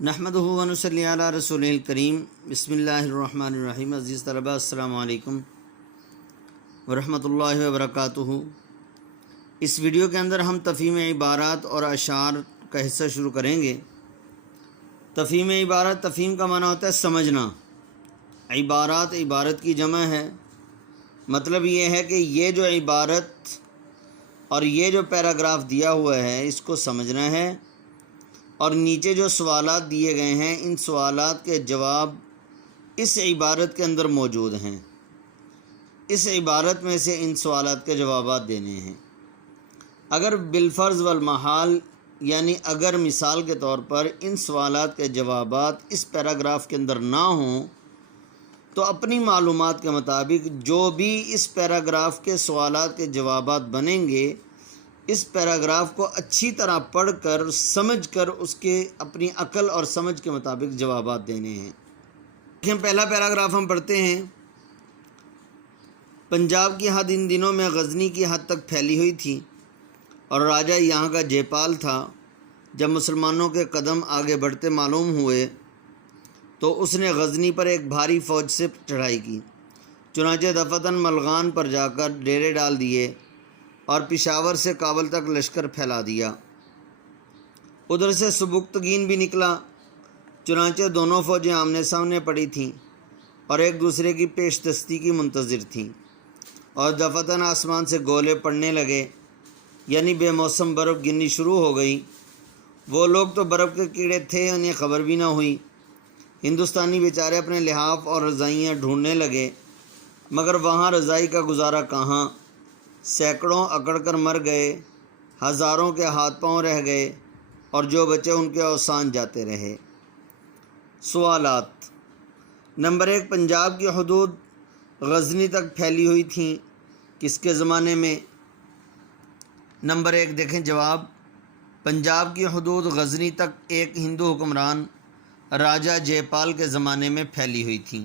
نحمدہ و نصلی علی رسولہ الکریم بسم اللہ الرحمن الرحیم۔ عزیز طلبہ السلام علیکم ورحمۃ اللہ وبرکاتہ۔ اس ویڈیو کے اندر ہم تفہیم عبارات اور اشعار کا حصہ شروع کریں گے۔ تفہیم عبارات، تفہیم کا معنی ہوتا ہے سمجھنا، عبارات عبارت کی جمع ہے۔ مطلب یہ ہے کہ یہ جو عبارت اور یہ جو پیراگراف دیا ہوا ہے اس کو سمجھنا ہے، اور نیچے جو سوالات دیے گئے ہیں ان سوالات کے جواب اس عبارت کے اندر موجود ہیں۔ اس عبارت میں سے ان سوالات کے جوابات دینے ہیں۔ اگر بالفرض والمحال یعنی اگر مثال کے طور پر ان سوالات کے جوابات اس پیراگراف کے اندر نہ ہوں تو اپنی معلومات کے مطابق جو بھی اس پیراگراف کے سوالات کے جوابات بنیں گے اس پیراگراف کو اچھی طرح پڑھ کر سمجھ کر اس کے اپنی عقل اور سمجھ کے مطابق جوابات دینے ہیں۔ دیکھیں، پہلا پیراگراف ہم پڑھتے ہیں۔ پنجاب کی حد ان دنوں میں غزنی کی حد تک پھیلی ہوئی تھی اور راجہ یہاں کا جے پال تھا۔ جب مسلمانوں کے قدم آگے بڑھتے معلوم ہوئے تو اس نے غزنی پر ایک بھاری فوج سے چڑھائی کی، چنانچہ دفعتاً ملغان پر جا کر ڈیرے ڈال دیے اور پشاور سے کابل تک لشکر پھیلا دیا۔ ادھر سے سبکتگین بھی نکلا، چنانچہ دونوں فوجیں آمنے سامنے پڑی تھیں اور ایک دوسرے کی پیش دستی کی منتظر تھیں، اور دفعتاً آسمان سے گولے پڑنے لگے، یعنی بے موسم برف گرنی شروع ہو گئی۔ وہ لوگ تو برف کے کیڑے تھے، انہیں خبر بھی نہ ہوئی۔ ہندوستانی بیچارے اپنے لحاف اور رضائیاں ڈھونڈنے لگے، مگر وہاں رضائی کا گزارا کہاں۔ سینکڑوں اکڑ کر مر گئے، ہزاروں کے ہاتھ پاؤں رہ گئے، اور جو بچے ان کے اوسان جاتے رہے۔ سوالات: نمبر 1، پنجاب کی حدود غزنی تک پھیلی ہوئی تھیں، کس کے زمانے میں؟ نمبر 1 دیکھیں جواب، پنجاب کی حدود غزنی تک ایک ہندو حکمران راجہ جے پال کے زمانے میں پھیلی ہوئی تھیں۔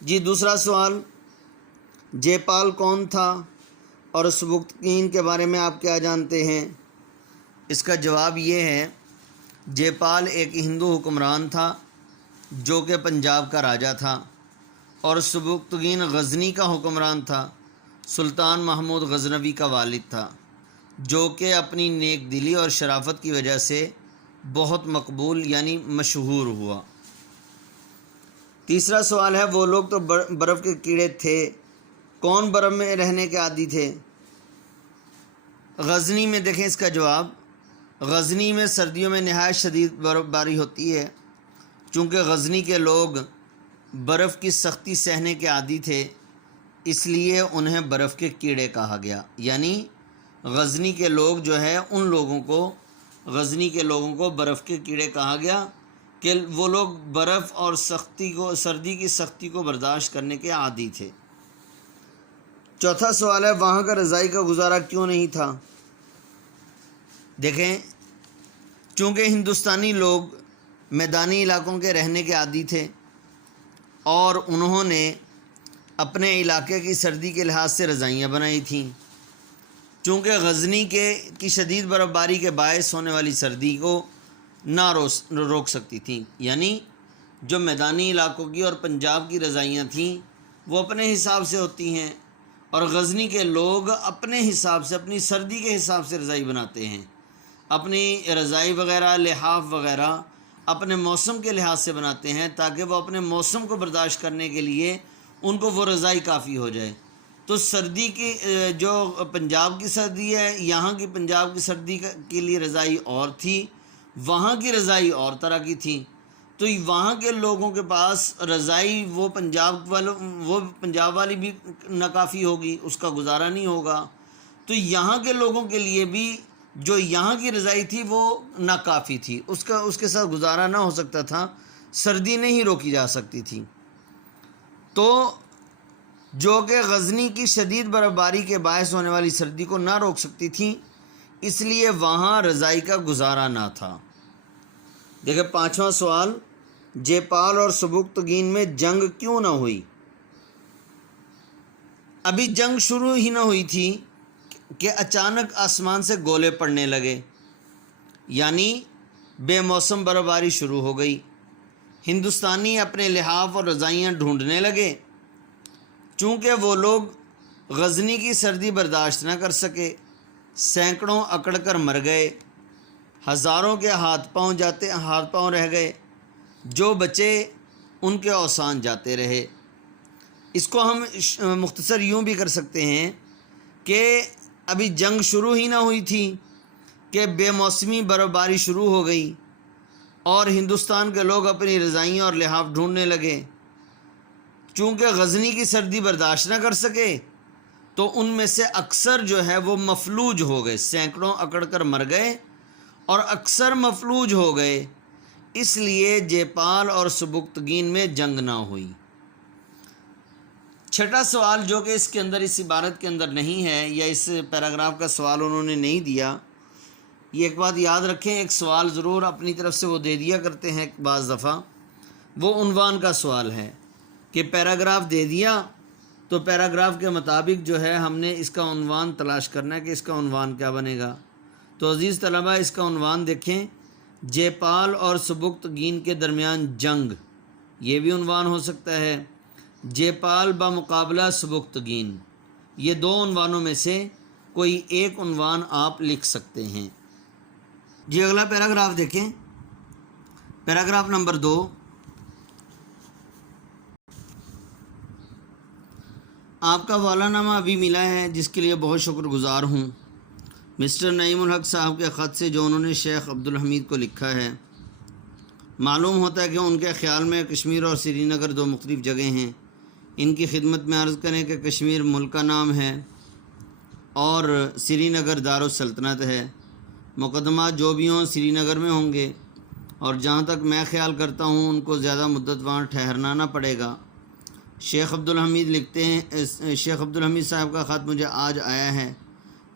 جی دوسرا سوال، جے پال کون تھا اور سبکتگین کے بارے میں آپ کیا جانتے ہیں؟ اس کا جواب یہ ہے، جے پال ایک ہندو حکمران تھا جو کہ پنجاب کا راجہ تھا، اور سبکتگین غزنی کا حکمران تھا، سلطان محمود غزنوی کا والد تھا، جو کہ اپنی نیک دلی اور شرافت کی وجہ سے بہت مقبول یعنی مشہور ہوا۔ تیسرا سوال ہے، وہ لوگ تو برف کے کیڑے تھے، کون برف میں رہنے کے عادی تھے؟ غزنی میں دیکھیں اس کا جواب، غزنی میں سردیوں میں نہایت شدید برف باری ہوتی ہے۔ چونکہ غزنی کے لوگ برف کی سختی سہنے کے عادی تھے اس لیے انہیں برف کے کیڑے کہا گیا، یعنی غزنی کے لوگ جو ہے ان لوگوں کو، غزنی کے لوگوں کو برف کے کیڑے کہا گیا کہ وہ لوگ برف اور سردی کی سختی کو برداشت کرنے کے عادی تھے۔ چوتھا سوال ہے، وہاں کا رضائی کا گزارا کیوں نہیں تھا؟ دیکھیں، چونکہ ہندوستانی لوگ میدانی علاقوں کے رہنے کے عادی تھے اور انہوں نے اپنے علاقے کی سردی کے لحاظ سے رضائیاں بنائی تھیں۔ چونکہ غزنی کی شدید برف باری کے باعث ہونے والی سردی کو نہ روک سکتی تھیں، یعنی جو میدانی علاقوں کی اور پنجاب کی رضائیاں تھیں وہ اپنے حساب سے ہوتی ہیں، اور غزنی کے لوگ اپنے حساب سے، اپنی سردی کے حساب سے رضائی بناتے ہیں۔ اپنی رضائی وغیرہ، لحاف وغیرہ اپنے موسم کے لحاظ سے بناتے ہیں تاکہ وہ اپنے موسم کو برداشت کرنے کے لیے ان کو وہ رضائی کافی ہو جائے۔ تو سردی کی جو پنجاب کی سردی ہے، یہاں کی پنجاب کی سردی کے لیے رضائی اور تھی، وہاں کی رضائی اور طرح کی تھی۔ تو وہاں کے لوگوں کے پاس رضائی وہ پنجاب والی بھی ناکافی ہوگی، اس کا گزارا نہیں ہوگا۔ تو یہاں کے لوگوں کے لیے بھی جو یہاں کی رضائی تھی وہ ناکافی تھی، اس کے ساتھ گزارا نہ ہو سکتا تھا، سردی نہیں روکی جا سکتی تھی۔ تو جو کہ غزنی کی شدید برف باری کے باعث ہونے والی سردی کو نہ روک سکتی تھی، اس لیے وہاں رضائی کا گزارا نہ تھا۔ دیکھیں پانچواں سوال، جے پال اور سبکتگین میں جنگ کیوں نہ ہوئی؟ ابھی جنگ شروع ہی نہ ہوئی تھی کہ اچانک آسمان سے گولے پڑنے لگے، یعنی بے موسم برفباری شروع ہو گئی۔ ہندوستانی اپنے لحاف اور رضائیاں ڈھونڈنے لگے، چونکہ وہ لوگ غزنی کی سردی برداشت نہ کر سکے۔ سینکڑوں اکڑ کر مر گئے، ہزاروں کے ہاتھ پاؤں رہ گئے، جو بچے ان کے اوسان جاتے رہے۔ اس کو ہم مختصر یوں بھی کر سکتے ہیں کہ ابھی جنگ شروع ہی نہ ہوئی تھی کہ بے موسمی برفباری شروع ہو گئی اور ہندوستان کے لوگ اپنی رضائیاں اور لحاف ڈھونڈنے لگے۔ چونکہ غزنی کی سردی برداشت نہ کر سکے تو ان میں سے اکثر جو ہے وہ مفلوج ہو گئے، سینکڑوں اکڑ کر مر گئے اور اکثر مفلوج ہو گئے، اس لیے جیپال اور سبکتگین میں جنگ نہ ہوئی۔ چھٹا سوال جو کہ اس کے اندر، اس عبارت کے اندر نہیں ہے، یا اس پیراگراف کا سوال انہوں نے نہیں دیا، یہ ایک بات یاد رکھیں، ایک سوال ضرور اپنی طرف سے وہ دے دیا کرتے ہیں بعض دفعہ، وہ عنوان کا سوال ہے کہ پیراگراف دے دیا تو پیراگراف کے مطابق جو ہے ہم نے اس کا عنوان تلاش کرنا ہے کہ اس کا عنوان کیا بنے گا۔ تو عزیز طلبہ، اس کا عنوان دیکھیں، جیپال اور سبکتگین کے درمیان جنگ، یہ بھی عنوان ہو سکتا ہے۔ جیپال بمقابلہ سبکتگین، یہ دو عنوانوں میں سے کوئی ایک عنوان آپ لکھ سکتے ہیں۔ جی اگلا پیراگراف دیکھیں، پیراگراف نمبر 2۔ آپ کا حوالہ نامہ ابھی ملا ہے، جس کے لیے بہت شکر گزار ہوں۔ مسٹر نعیم الحق صاحب کے خط سے جو انہوں نے شیخ عبدالحمید کو لکھا ہے، معلوم ہوتا ہے کہ ان کے خیال میں کشمیر اور سری نگر دو مختلف جگہیں ہیں۔ ان کی خدمت میں عرض کریں کہ کشمیر ملک کا نام ہے اور سری نگر دارالسلطنت ہے۔ مقدمات جو بھی ہوں سری نگر میں ہوں گے، اور جہاں تک میں خیال کرتا ہوں ان کو زیادہ مدت وہاں ٹھہرنا نہ پڑے گا۔ شیخ عبدالحمید لکھتے ہیں، شیخ عبدالحمید صاحب کا خط مجھے آج آیا ہے،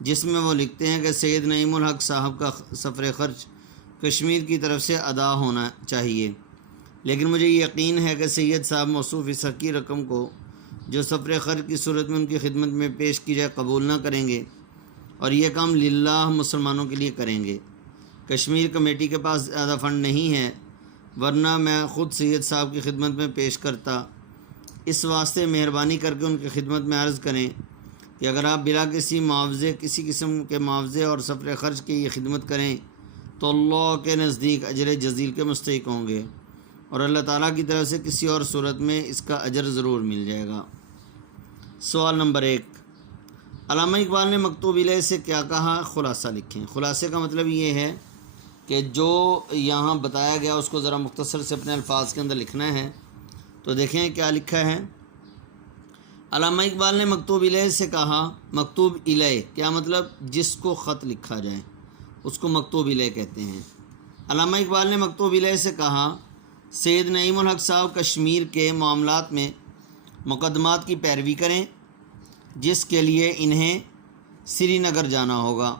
جس میں وہ لکھتے ہیں کہ سید نعیم الحق صاحب کا سفر خرچ کشمیر کی طرف سے ادا ہونا چاہیے، لیکن مجھے یقین ہے کہ سید صاحب موصوف اس حقیقی رقم کو جو سفر خرچ کی صورت میں ان کی خدمت میں پیش کی جائے قبول نہ کریں گے، اور یہ کام للہ مسلمانوں کے لیے کریں گے۔ کشمیر کمیٹی کے پاس زیادہ فنڈ نہیں ہے، ورنہ میں خود سید صاحب کی خدمت میں پیش کرتا۔ اس واسطے مہربانی کر کے ان کی خدمت میں عرض کریں کہ اگر آپ بلا کسی معاوضے، کسی قسم کے معاوضے اور سفر خرچ کی یہ خدمت کریں تو اللہ کے نزدیک اجر جزیل کے مستحق ہوں گے، اور اللہ تعالیٰ کی طرف سے کسی اور صورت میں اس کا اجر ضرور مل جائے گا۔ سوال نمبر 1، علامہ اقبال نے مکتوب الیہ سے کیا کہا؟ خلاصہ لکھیں۔ خلاصے کا مطلب یہ ہے کہ جو یہاں بتایا گیا اس کو ذرا مختصر سے اپنے الفاظ کے اندر لکھنا ہے۔ تو دیکھیں کیا لکھا ہے۔ علامہ اقبال نے مکتوب الیہ سے کہا، مکتوب الیہ کیا مطلب؟ جس کو خط لکھا جائے اس کو مکتوب الیہ کہتے ہیں۔ علامہ اقبال نے مکتوب الیہ سے کہا، سید نعیم الحق صاحب کشمیر کے معاملات میں مقدمات کی پیروی کریں، جس کے لیے انہیں سری نگر جانا ہوگا،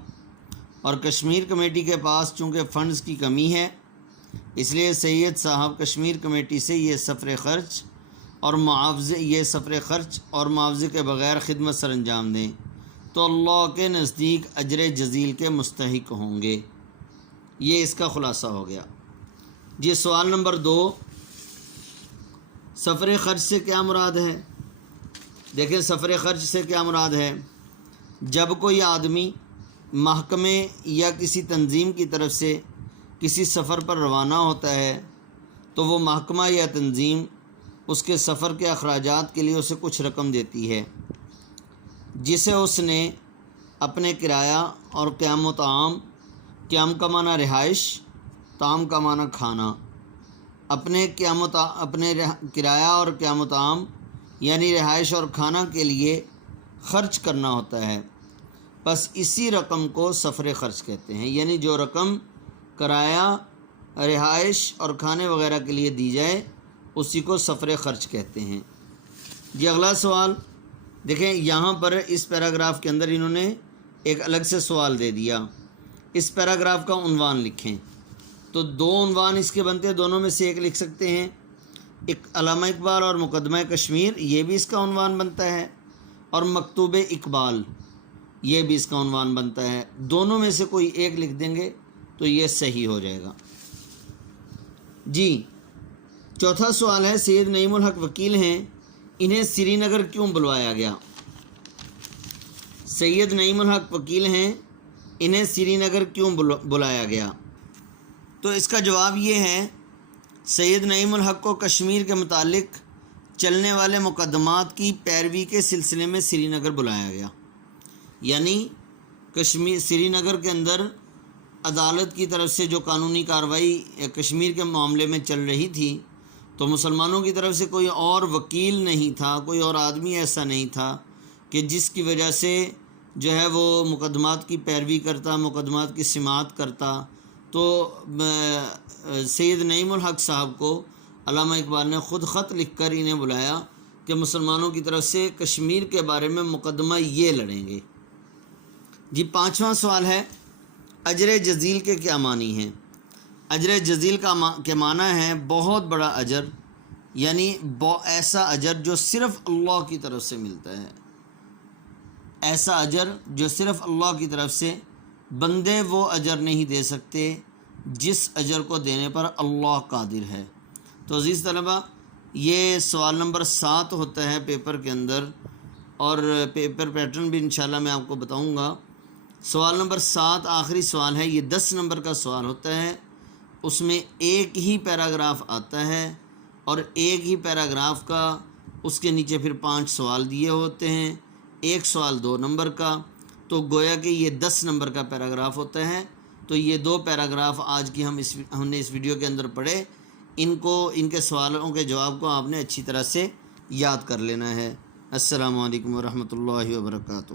اور کشمیر کمیٹی کے پاس چونکہ فنڈز کی کمی ہے، اس لیے سید صاحب کشمیر کمیٹی سے یہ سفر خرچ اور معاوضے کے بغیر خدمت سر انجام دیں تو اللہ کے نزدیک اجر جزیل کے مستحق ہوں گے۔ یہ اس کا خلاصہ ہو گیا۔ جی سوال نمبر 2، سفر خرچ سے کیا مراد ہے؟ دیکھیں سفر خرچ سے کیا مراد ہے؟ جب کوئی آدمی محکمے یا کسی تنظیم کی طرف سے کسی سفر پر روانہ ہوتا ہے تو وہ محکمہ یا تنظیم اس کے سفر کے اخراجات کے لیے اسے کچھ رقم دیتی ہے، جسے اس نے اپنے کرایہ اور قیام و طعام، قیام کا معنی رہائش، طعام کا معنی کھانا، اپنے کرایہ اور قیام و طعام یعنی رہائش اور کھانا کے لیے خرچ کرنا ہوتا ہے۔ بس اسی رقم کو سفر خرچ کہتے ہیں، یعنی جو رقم کرایہ، رہائش اور کھانے وغیرہ کے لیے دی جائے اسی کو سفر خرچ کہتے ہیں۔ جی اگلا سوال دیکھیں، یہاں پر اس پیراگراف کے اندر انہوں نے ایک الگ سے سوال دے دیا، اس پیراگراف کا عنوان لکھیں۔ تو 2 عنوان اس کے بنتے ہیں، دونوں میں سے ایک لکھ سکتے ہیں، ایک علامہ اقبال اور مقدمہ کشمیر، یہ بھی اس کا عنوان بنتا ہے، اور مکتوب اقبال، یہ بھی اس کا عنوان بنتا ہے۔ دونوں میں سے کوئی ایک لکھ دیں گے تو یہ صحیح ہو جائے گا۔ جی چوتھا سوال ہے سید نعیم الحق وکیل ہیں، انہیں سری نگر کیوں بلوایا گیا؟ سید نعیم الحق وکیل ہیں، انہیں سری نگر کیوں بلایا گیا؟ تو اس کا جواب یہ ہے، سید نعیم الحق کو کشمیر کے متعلق چلنے والے مقدمات کی پیروی کے سلسلے میں سری نگر بلایا گیا۔ یعنی سری نگر کے اندر عدالت کی طرف سے جو قانونی کارروائی کشمیر کے معاملے میں چل رہی تھی، تو مسلمانوں کی طرف سے کوئی اور وکیل نہیں تھا، کوئی اور آدمی ایسا نہیں تھا کہ جس کی وجہ سے جو ہے وہ مقدمات کی پیروی کرتا، مقدمات کی سماعت کرتا۔ تو سید نعیم الحق صاحب کو علامہ اقبال نے خود خط لکھ کر انہیں بلایا کہ مسلمانوں کی طرف سے کشمیر کے بارے میں مقدمہ یہ لڑیں گے۔ جی پانچواں سوال ہے اجر جزیل کے کیا معنی ہیں؟ اجر جزیل کے معنی ہے بہت بڑا اجر، یعنی ایسا اجر جو صرف اللہ کی طرف سے ملتا ہے، ایسا اجر جو صرف اللہ کی طرف سے، بندے وہ اجر نہیں دے سکتے جس اجر کو دینے پر اللہ قادر ہے۔ تو عزیز طلبہ، یہ سوال نمبر 7 ہوتا ہے پیپر کے اندر، اور پیپر پیٹرن بھی انشاءاللہ میں آپ کو بتاؤں گا۔ سوال نمبر 7 آخری سوال ہے، یہ 10 نمبر کا سوال ہوتا ہے، اس میں ایک ہی پیراگراف آتا ہے، اور ایک ہی پیراگراف کا اس کے نیچے پھر 5 سوال دیے ہوتے ہیں، ایک سوال 2 نمبر کا، تو گویا کہ یہ 10 نمبر کا پیراگراف ہوتا ہے۔ تو یہ 2 پیراگراف آج کی ہم نے اس ویڈیو کے اندر پڑھے، ان کے سوالوں کے جواب کو آپ نے اچھی طرح سے یاد کر لینا ہے۔ السلام علیکم ورحمۃ اللہ وبرکاتہ۔